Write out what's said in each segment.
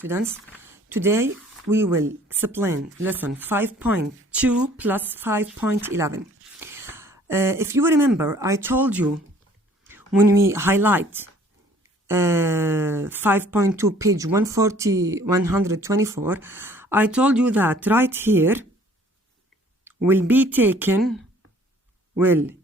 Students, today we will explain lesson 5.2 plus 5.11. If you remember, I told you when we highlight 5.2 page 124, I told you that right here will be taken with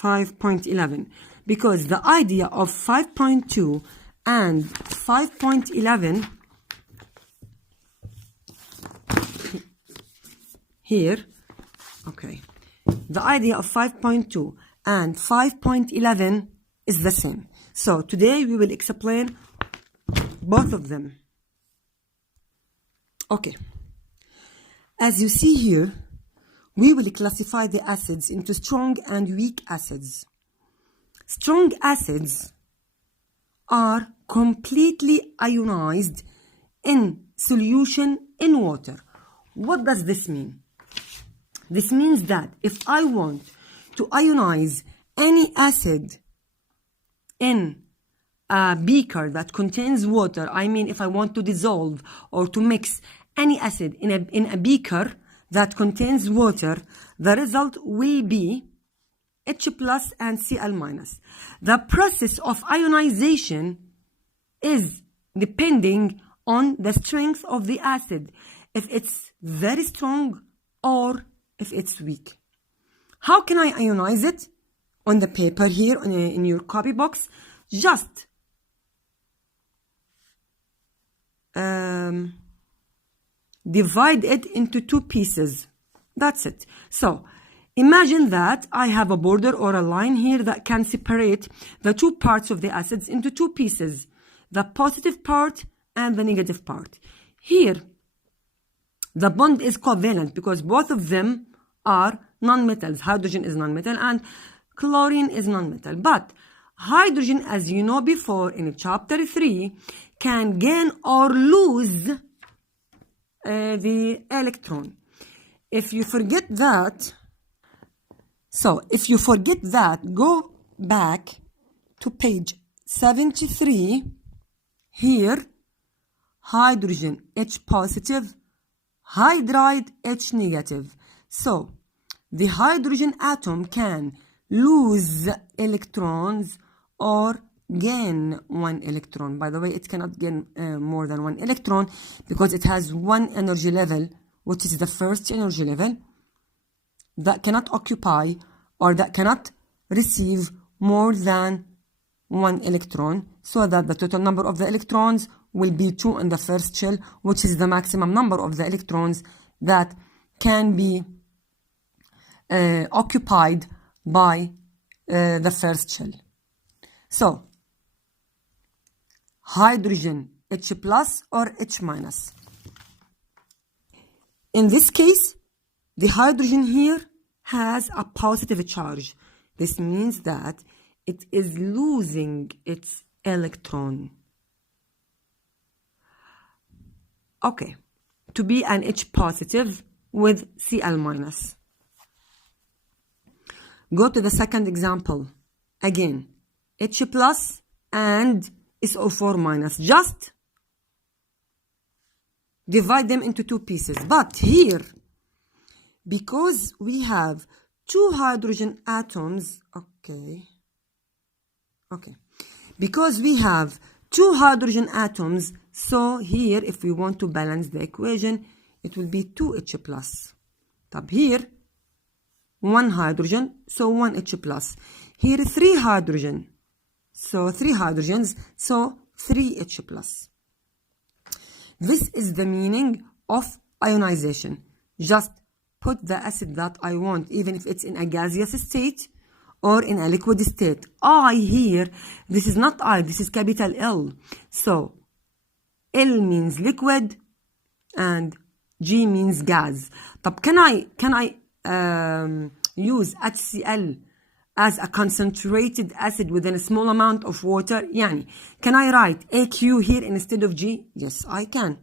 5.11, because the idea of 5.2 and 5.11 here, okay, the idea of 5.2 and 5.11 is the same. So today we will explain both of them. Okay, as you see here, we will classify the acids into strong and weak acids. Strong acids are completely ionized in solution in water. What does this mean? This means that if I want to ionize any acid in a beaker that contains water, I mean if I want to dissolve or to mix any acid in a beaker that contains water, the result will be H plus and Cl minus. The process of ionization is depending on the strength of the acid, if it's very strong or if it's weak. How can I ionize it? On the paper here, in your copy box, just divide it into two pieces. That's it. So imagine that I have a border or a line here that can separate the two parts of the acids into two pieces, the positive part and the negative part. Here, the bond is covalent because both of them are nonmetals. Hydrogen is nonmetal and chlorine is nonmetal. But hydrogen, as you know before in chapter 3, can gain or lose the electron. If you forget that, go back to page 73. Here, hydrogen H positive, hydride H negative. So, the hydrogen atom can lose electrons or gain one electron. By the way, it cannot gain more than one electron because it has one energy level, which is the first energy level, that cannot occupy or that cannot receive more than one electron, so that the total number of the electrons will be 2 in the first shell, which is the maximum number of the electrons that can be occupied by the first shell. So, hydrogen H plus or H minus. In this case, the hydrogen here has a positive charge. This means that it is losing its electron. Okay, to be an H positive with Cl minus. Go to the second example. Again, H plus and SO4 minus. Just divide them into two pieces. But here, because we have two hydrogen atoms, because we have two hydrogen atoms, so here if we want to balance the equation, it will be 2H plus. Tab here, one hydrogen, so 1H plus. Here 3 hydrogen, so 3 hydrogens, so 3H plus. This is the meaning of ionization. Just put the acid that I want, even if it's in a gaseous state or in a liquid state. I here, this is not I, this is capital L. So, L means liquid and G means gas. But can I use HCl as a concentrated acid within a small amount of water? Yani, can I write AQ here instead of G? Yes, I can.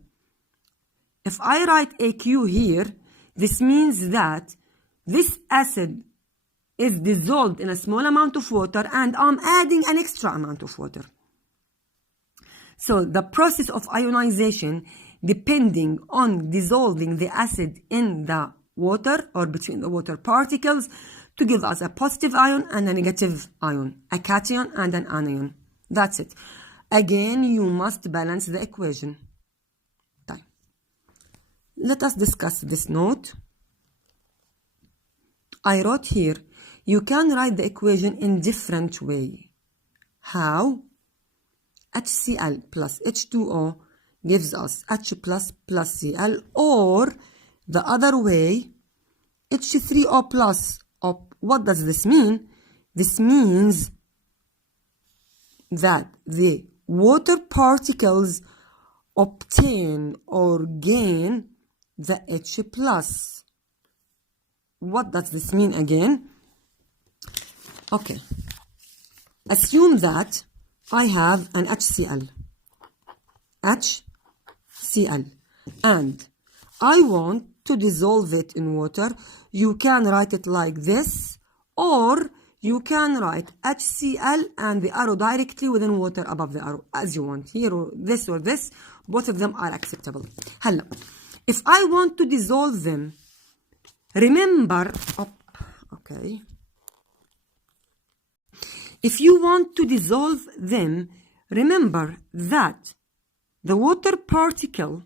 If I write AQ here, this means that this acid is dissolved in a small amount of water and I'm adding an extra amount of water. So the process of ionization, depending on dissolving the acid in the water or between the water particles to give us a positive ion and a negative ion, a cation and an anion. That's it. Again, you must balance the equation. Let us discuss this note. I wrote here, you can write the equation in different way. How? HCl plus H2O gives us H plus Cl, or the other way, H3O plus. What does this mean? This means that the water particles obtain or gain the H plus. What does this mean again? Okay. Assume that I have an HCl, and I want to dissolve it in water. You can write it like this, or you can write HCl and the arrow directly within water above the arrow, as you want. Here, or this, both of them are acceptable. Hello. If I want to dissolve them, remember, okay. If you want to dissolve them, remember that the water particle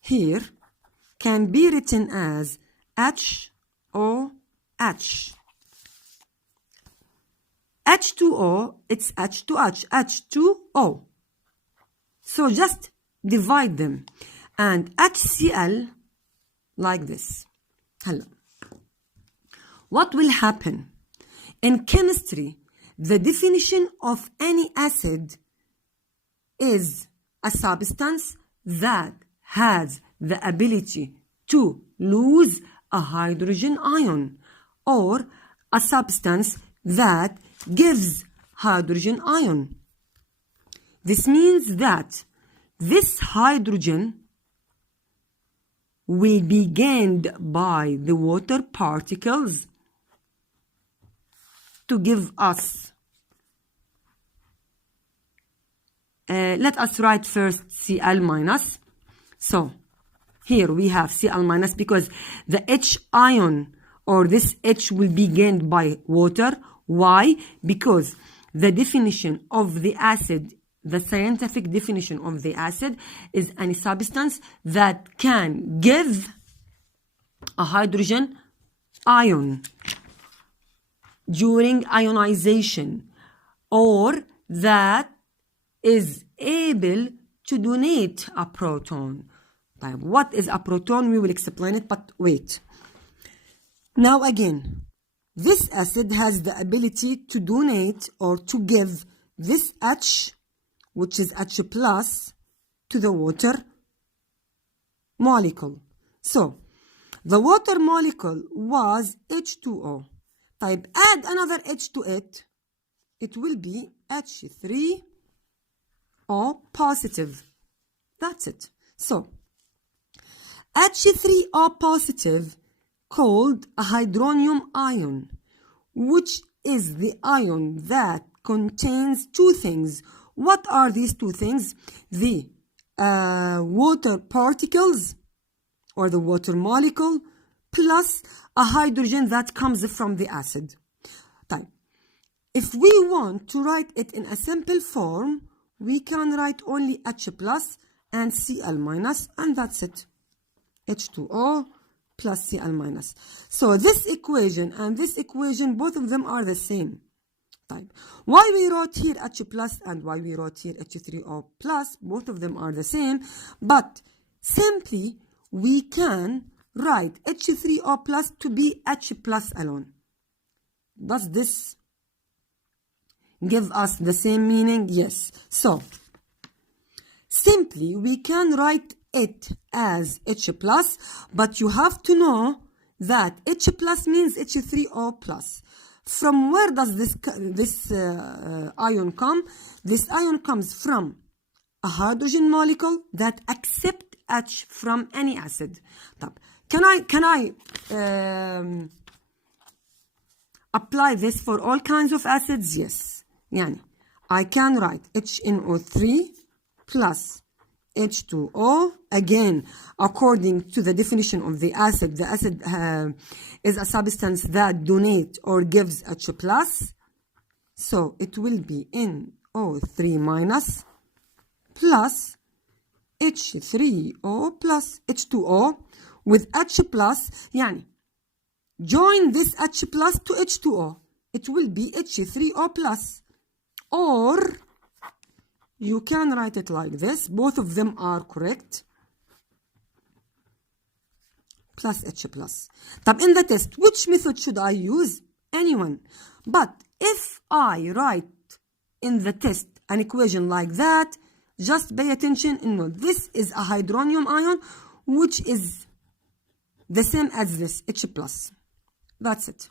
here can be written as HOH. H2O, it's H2H, H2O. So just divide them. And HCl like this. Hello. What will happen? In chemistry, the definition of any acid is a substance that has the ability to lose a hydrogen ion, or a substance that gives hydrogen ion. This means that this hydrogen will be gained by the water particles to give us. Let us write first Cl minus. So here we have Cl minus because the H ion, or this H, will be gained by water. Why? Because the definition of the acid, the scientific definition of the acid, is any substance that can give a hydrogen ion during ionization, or that is able to donate a proton. What is a proton? We will explain it, but wait. Now again, this acid has the ability to donate or to give this H, which is H plus, to the water molecule. So the water molecule was H2O. Add another H to it. It will be H3O positive. That's it. So H3O positive, called a hydronium ion, which is the ion that contains two things. What are these two things? The water particles, or the water molecule, plus a hydrogen that comes from the acid. If we want to write it in a simple form, we can write only H plus and Cl minus, and that's it. H2O plus Cl minus. So this equation and this equation, both of them are the same. Why we wrote here H plus and why we wrote here H3O plus, both of them are the same, but simply we can write H3O plus to be H plus alone. Does this give us the same meaning? Yes. So simply we can write it as H plus, but you have to know that H plus means H3O plus. From where does this ion come? This ion comes from a hydrogen molecule that accepts H from any acid. Can I apply this for all kinds of acids? Yes. يعني I can write HNO3 plus H2O. Again, according to the definition of the acid is a substance that donates or gives H+. So it will be NO3 minus plus H3O plus H2O with H+. يعني join this H+ to H2O. It will be H3O plus. Or you can write it like this. Both of them are correct. Plus H+. طب in the test, which method should I use? Anyone. But if I write in the test an equation like that, just pay attention. This is a hydronium ion, which is the same as this H+. That's it.